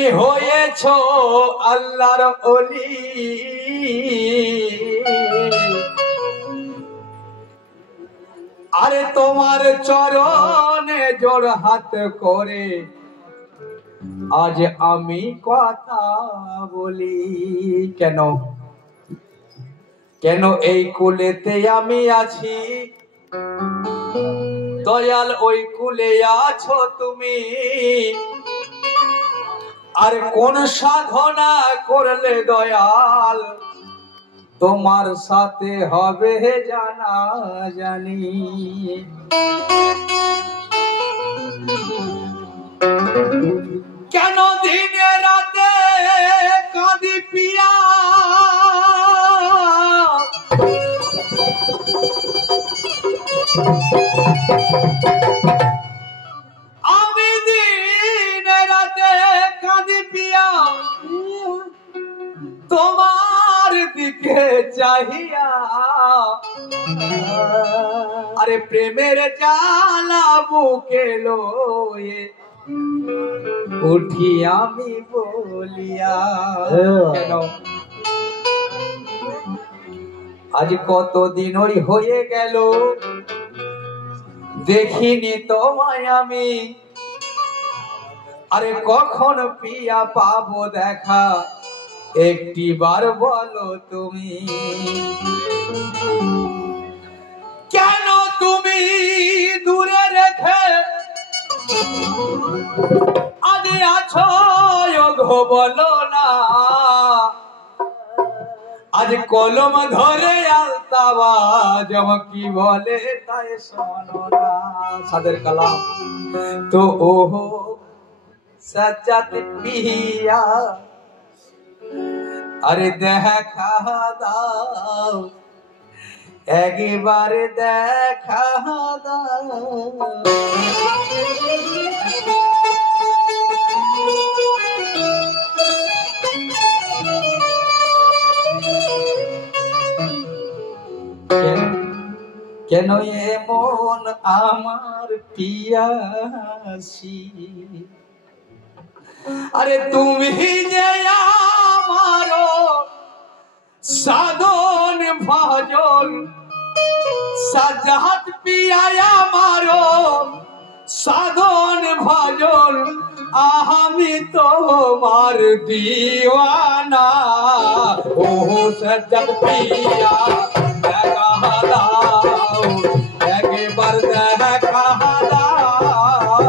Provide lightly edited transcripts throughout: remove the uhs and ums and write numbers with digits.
তুমি হয়েছ আল্লাহর ওলি, আরে তোমার চরণে জোড় হাত করে আজ আমি কথা বলি। কেন কেন এই কুলেতে আমি আছি, দয়াল ওই কুলে আছো তুমি। আর কোন সাধনা করলে দয়াল তোমার সাথে হবে জানা জানি। কেন দিনে রাতে কাঁদি পিয়া, আমি দিনে রাতে কাঁদি পিয়া, তোমার দিকে চাহিয়া। আরে প্রেমের জ্বালা বুকে লয়ে উঠি আমি বলিয়া। কেন আজ কতদিন ওই হয়ে গেল দেখিনি তোমায় আমি। আরে কখন পিয়া পাবো দেখা, একটি বার বলো তুমি। কেন তুমি দূরে রেখে আজ আছো গো বলো না। আজ কলম ধরে আলতাবাজ কি বলে তাই শোনো না। সাদের কালাম তো ও সাজ্জাদ পিয়া, আরে দেখা দাও একবার দেখা দাও। কেন এমন আমার পিয়াসি, আরে তুমি যে আমারো সাধন ভজন, সাজ্জাদ পিয়া আমারো সাধন ভজন। আমি তোমার দিওয়ানা, ও সাজ্জাদ পিয়া দেখা দাও একবার দেখা দাও।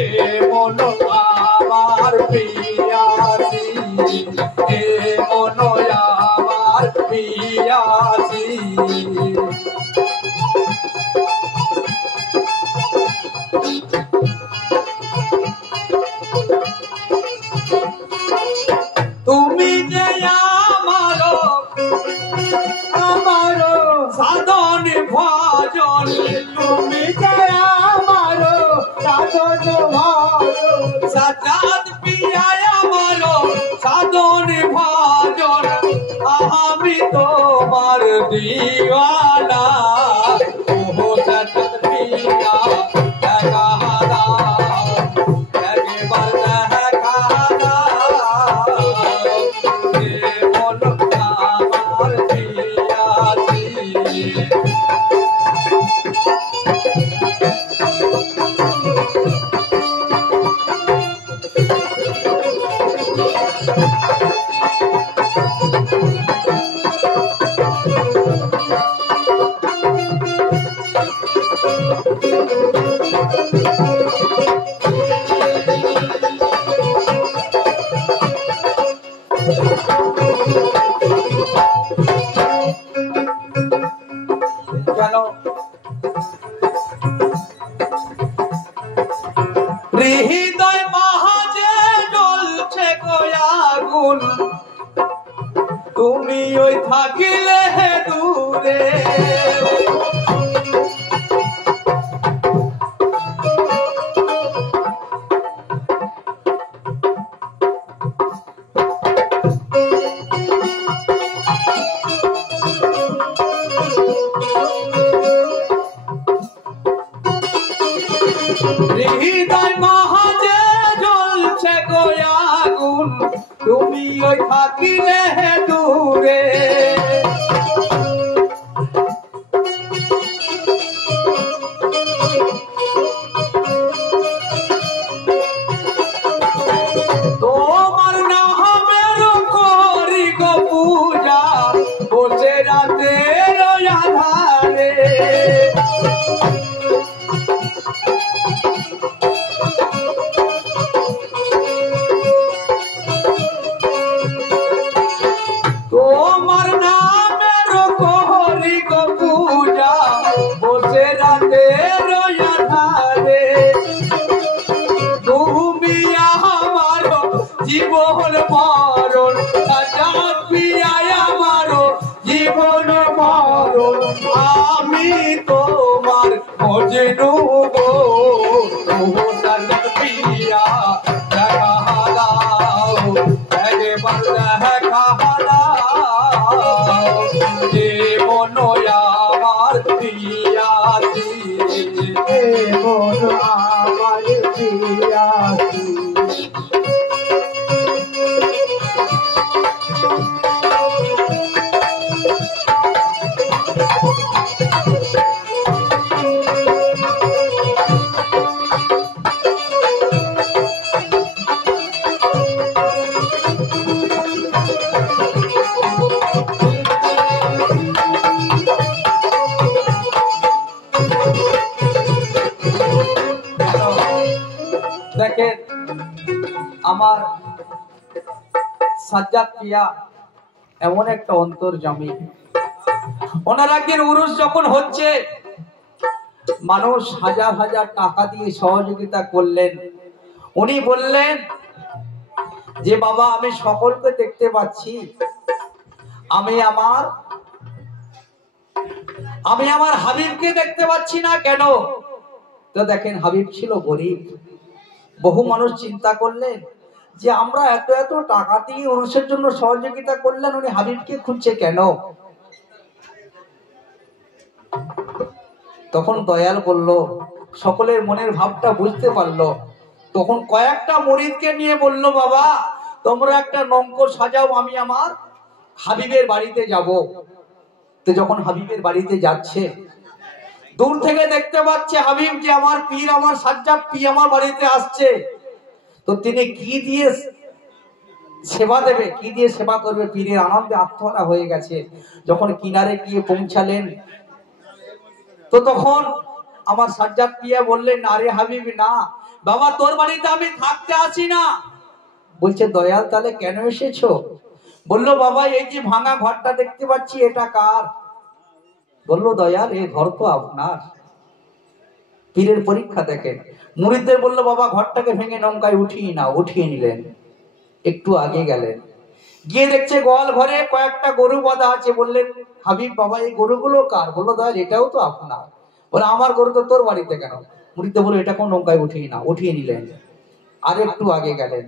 এ মন আমার পিয়াসি, এ মন আমার পিয়াসি। তুমি যে আমারো আমারো সাধন ভজন, তুমি যে আমারো সাধন ভজন। সাজ্জাদ পিয়া আমারো সাধন ভজন, আমি তোমার দিওয়ানা, ও সাজ্জাদ পিয়া দেখা দাও একবার দেখা দাও। এ মন আমার পিয়াসি। কেন হৃদয় মাঝে জ্বলছে আগুন, তুমি ওই থাকিলে দূরে। হৃদয় মাঝে জ্বলছে গো আগুন তুমি ওই থাকিলে দূরে তোমার নামের করি গো পূজা বসে রাতের আধারে তোমার নামের করি গো পূজা বসে রাতের আধারে তুমি আমার জীবন মরণ সাজাত পিয়ায় আমার জীবন মরণ আমি তোমার মজনু গো সাজাত পিয়া দেখা দাও একবার দেখা দাও জীবন আমার পিয়াসি জীবন আমার পিয়াসি দেখেন আমার সাজ্জাদ পিয়া এমন একটা অন্তর্যামী। ওনার একদিন উরুস যখন হচ্ছে, মানুষ হাজার হাজার টাকা দিয়ে সহযোগিতা করলেন। উনি বললেন যে বাবা আমি সকলকে দেখতে পাচ্ছি, আমি আমার হাবিবকে দেখতে পাচ্ছি না কেন? তো দেখেন হাবিব ছিল গরিব। বহু মানুষ চিন্তা করলেন যে আমরা এত এত টাকা দিয়ে উরুসের জন্য সহযোগিতা করলেন, উনি হাবিবকে খুঁজছে কেন? তখন দয়াল বলল, সকলের মনের ভাবটা বুঝতে পারলো। তখন কয়েকটা মুরিদকে নিয়ে বলল, বাবা তোমরা একটা নৌকো সাজাও, আমি আমার হাবিবের বাড়িতে যাব। তো যখন হাবিবের বাড়িতে যাচ্ছে, দূর থেকে দেখতে পাচ্ছে হাবিব যে আমার পীর, আমার সাজ্জাদ পীর আমার বাড়িতে আসছে। তো তিনি কি দিয়ে সেবা দেবে, কি দিয়ে সেবা করবে? পীরের আনন্দে আত্মহারা হয়ে গেছে। যখন কিনারে গিয়ে পৌঁছালেন, তো তখন আমার সাজ্জাদ পিয়া বললেন, আরে হাবিব না বাবা, তোর বাড়িতে আমি থাকতে আসি না। বলছে, দয়াল তাহলে কেন এসেছো? বললো, বাবা এই যে ভাঙা ঘরটা দেখতে পাচ্ছি, এটা কার? বললো, দয়াল এই ঘর তো আপনার। পীরের পরীক্ষা দেখেন। মুরিদদের বললো, বাবা ঘরটাকে ভেঙে নৌকায় উঠিয়ে নিলেন। একটু আগে গেলেন, গিয়ে দেখছে গোয়াল ঘরে কয়েকটা গরু বাঁধা আছে। বললেন, হাবিব বাবা এই গরুগুলো কার? বললো, দয়াল এটাও তো আপনার। বলে, আমার গরু তো তোর বাড়িতে কেন? মুরিদদের বললো, এটা কোন নৌকায় উঠিয়ে নিলেন। আর একটু আগে গেলেন,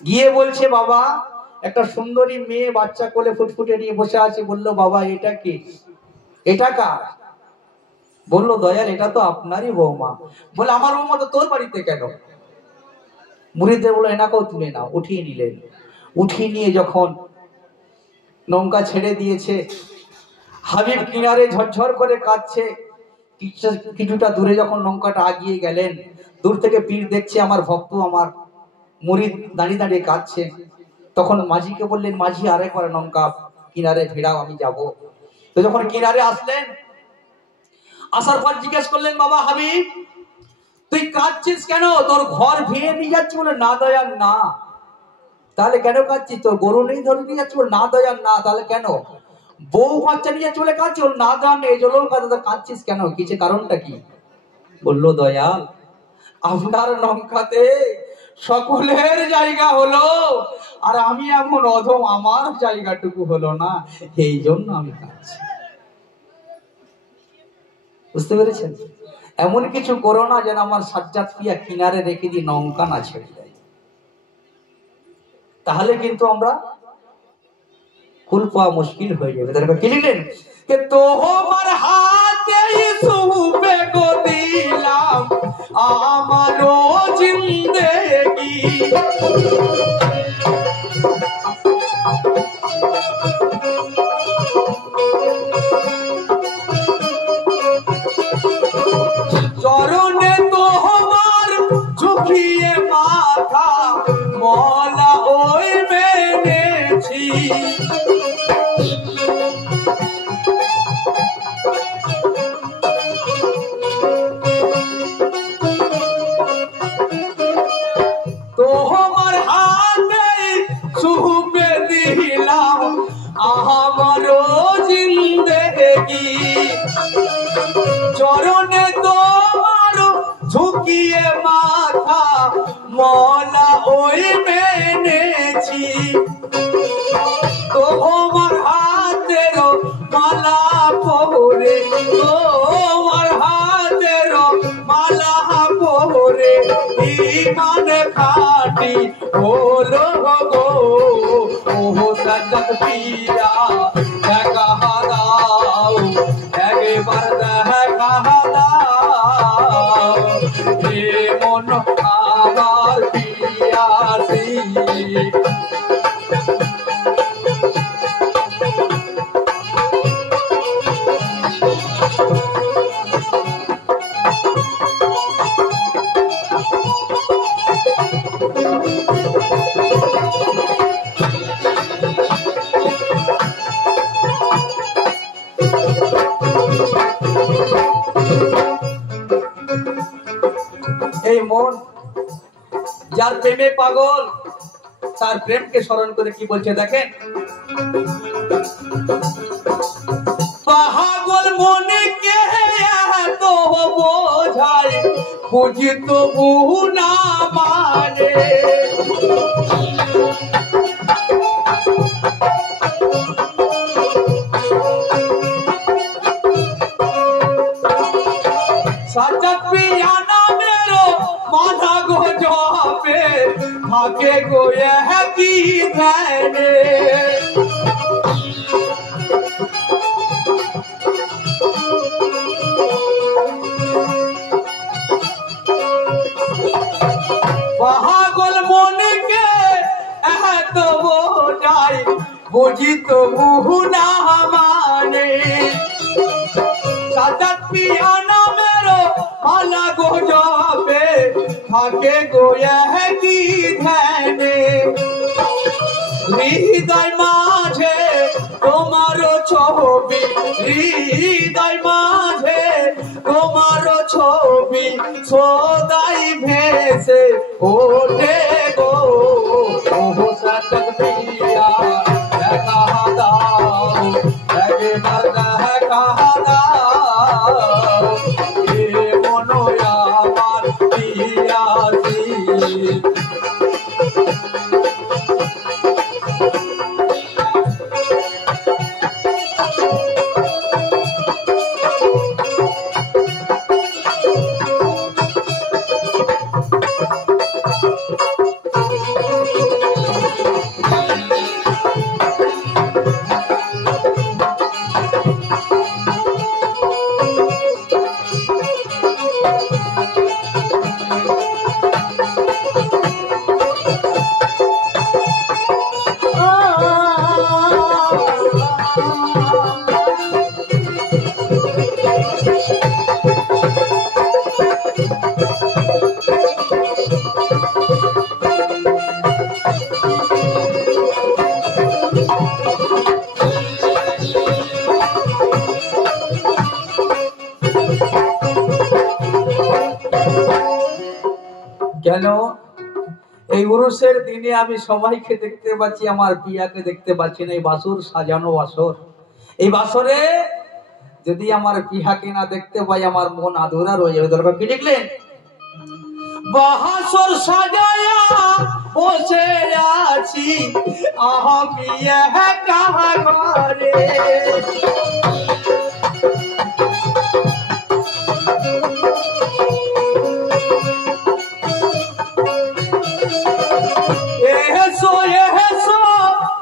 গিয়ে বলছে, বাবা একটা সুন্দরী মেয়ে বাচ্চা কোলে ফুটফুটে নিয়ে বসে আছে। বললো, বাবা এটা কি? এটা কার? বললো, দয়াল এটা তো আপনারই বৌমা। বলে, আমার বৌমা তো তোর বাড়িতে কেন? মুরিদদের বললো, এনাকেও তুলে নাও। উঠিয়ে নিলেন। উঠিয়ে নিয়ে যখন নৌকা ছেড়ে দিয়েছে, হাবিব কিনারে ঝরঝর করে কাঁদছে। কিছুটা দূরে যখন নৌকাটা আগিয়ে গেলেন, দূর থেকে পীর দেখছে আমার ভক্ত, আমার মুরিদ দাঁড়িয়ে দাঁড়িয়ে কাঁদছে। তখন মাঝিকে বললেন, মাঝি আরেকবার নৌকা কিনারে ভিড়াও, আমি যাব। তো যখন কিনারে আসলেন, আসার পর জিজ্ঞেস করলেন, বাবা হাবিব তুই কাঁদছিস কেন? তোর ঘর ভেঙে নিয়ে যাচ্ছি? বলে, না দয়াল না। তাহলে কেন কাঁদছিস? তোর গরু নেই ধরে নিয়ে যাচ্ছি? বলে, না দয়াল না। তাহলে কেন? বউ বাচ্চা নিয়ে চলে কাঁদছি? বলে, না দয়াল এই জন্য কাঁদছিস কেন? কিছু কারণটা কি? বললো, দয়াল আপনার নৌকাতে সকলের জায়গা হলো, আর আমি এমন অধম, আমার জায়গাটুকু হলো না, এই জন্য আমি কাঁদছি। বুঝতে পেরেছেন? এমন কিছু করো না যেন আমার সাজ্জাদ পিয়া কিনারে রেখে দিয়ে নৌকা না ছেড়ে দেয়। তাহলে কিন্তু আমরা কুল পাওয়া মুশকিল হয়ে যাবে। তারপর কি লিখলেন? কে তোমার হাতেই সুবে গো দিলাম আমারও জিন্দেগি। চরণে তোমার ঝুঁকিয়ে মাথা মলা ওই মেনেছি। তোমার হাতে সুপে দিলাম আমারও জিন্দেগি। চরণে তোমার ঝুঁকিয়ে মাথা মলা ওই মেনেছি। তোমার হাতের মালা পরে, তোমার হাতের মালা পরে ইমান খাটি হলো গো। ও সজত পিয়া দেখা দাও, একবার দেখা দাও, এ মন আমার পিয়াসি। এই মন যার প্রেমে পাগল, তার প্রেমকে স্মরণ করে কি বলছে দেখেন। পাগল মনে কে এত বোঝায়, বুঝি তো বহু না মানে। সাজাত পিয়া নামেরও মাথা গো জপে, থাকে গো কি ধ্যানে। পাগল মনকে এত বোঝায়, বুঝি তো বহু না মানে। সাজাত পিয়া নামেরও মালা গো জপে, থাকে গো কি ধ্যানে। হৃদয় মাঝে তোমার ছবি, হৃদয় মাঝে তোমার ছবি সদাই ভেসে ওঠে গো। ও সজত পিয়া দেখা দাও, একবার দেখা দাও, এ মন আমার পিয়াসি। কেন এই উরুসের দিনে আমি সবাইকে দেখতে পাচ্ছি, আমার পিয়াকে দেখতে পাচ্ছি না। এই বাসুর সাজানো বাসর, এই বাসরে যদি আমার পিয়াকে না দেখতে পাই আমার মন আধুরা রয়ে যাবে। দরকার কি লিখলেন? বাসর সাজায়া বসে আছি আমি একা ঘরে।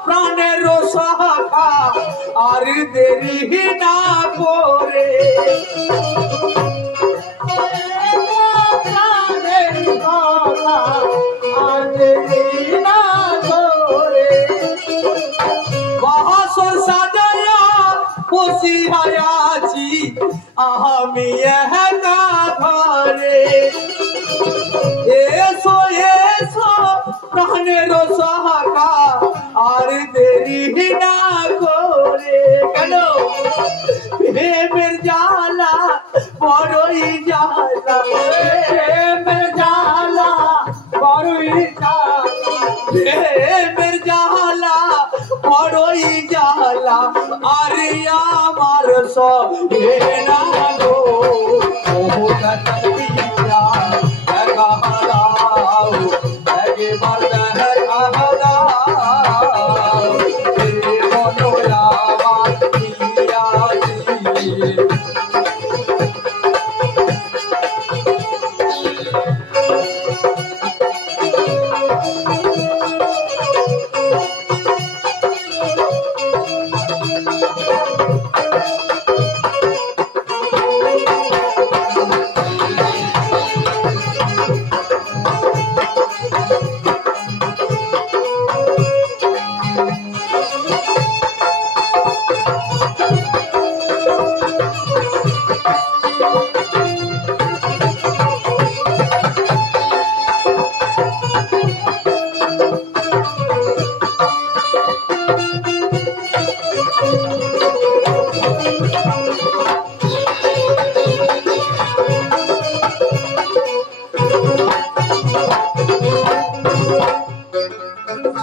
প্রাণের শাখা আর দেরি না করে, প্রাণের শাখা আর দেরি বসিয়া আছি আমি একা ঘরে। এসো এসো প্রাণের সহাকা আর দেরি না করে। কেন প্রেমের জ্বালা বড়ই জ্বালা, প্রেমের জ্বালা বড়ই জ্বালা, প্রেমের জ্বালা বড়ই জ্বালা আর আমার সহে না গো।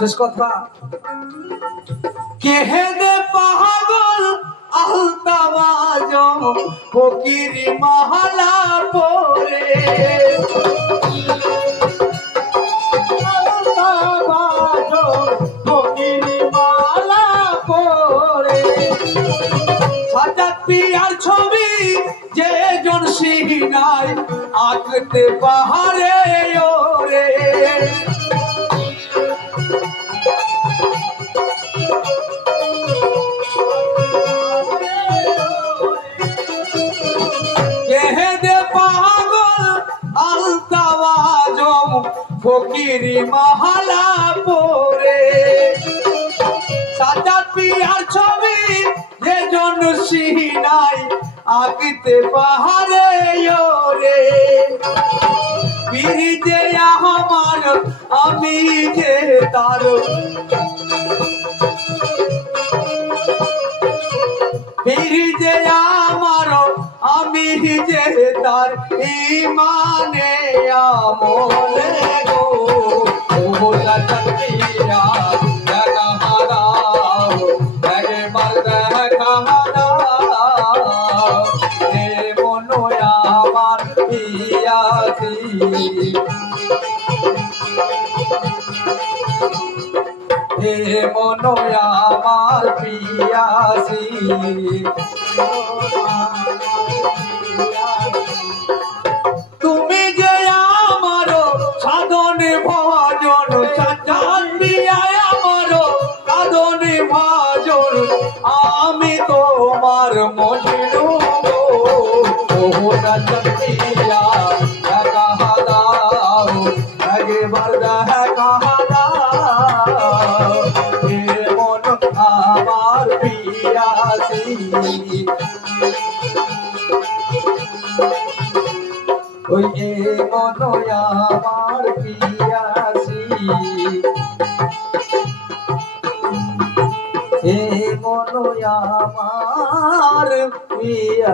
শেষ কথা, কেহে দে পাগল আলতাবাজ ফকিরি মালা পরে। আলতাবাজ ফকিরি মালা পরে। সাজাত পিয়ার ছবি যে জন সিনায় আঁকতে পাহাড়ে ওরে। ফকিরি মালা পরে। সাজাত পিয়ার ছবি যে জন সিনায় আঁকতে পাহাড়ে ওরে। পিরি যে আমার আমি যে তার, পিরি যে আমার আমি যে তার ইমানে আমলে গো। ওলা চকিয়া দেখা দাও একবার দেখা দাও। হে মনো আমার পিয়াসি, হে মনো আমার পিয়াসি। তুমি যে আমার সাধন ভজন, আমার সাধন ভজন, আমি তোমার মজনু গো। ওরা চকিয়া দেখা দাও একবার দেখা দাও। হে মন আমার পিয়াসি, ওই এ মন আমার পিয়াসি, এ মন আমার পিয়াসি।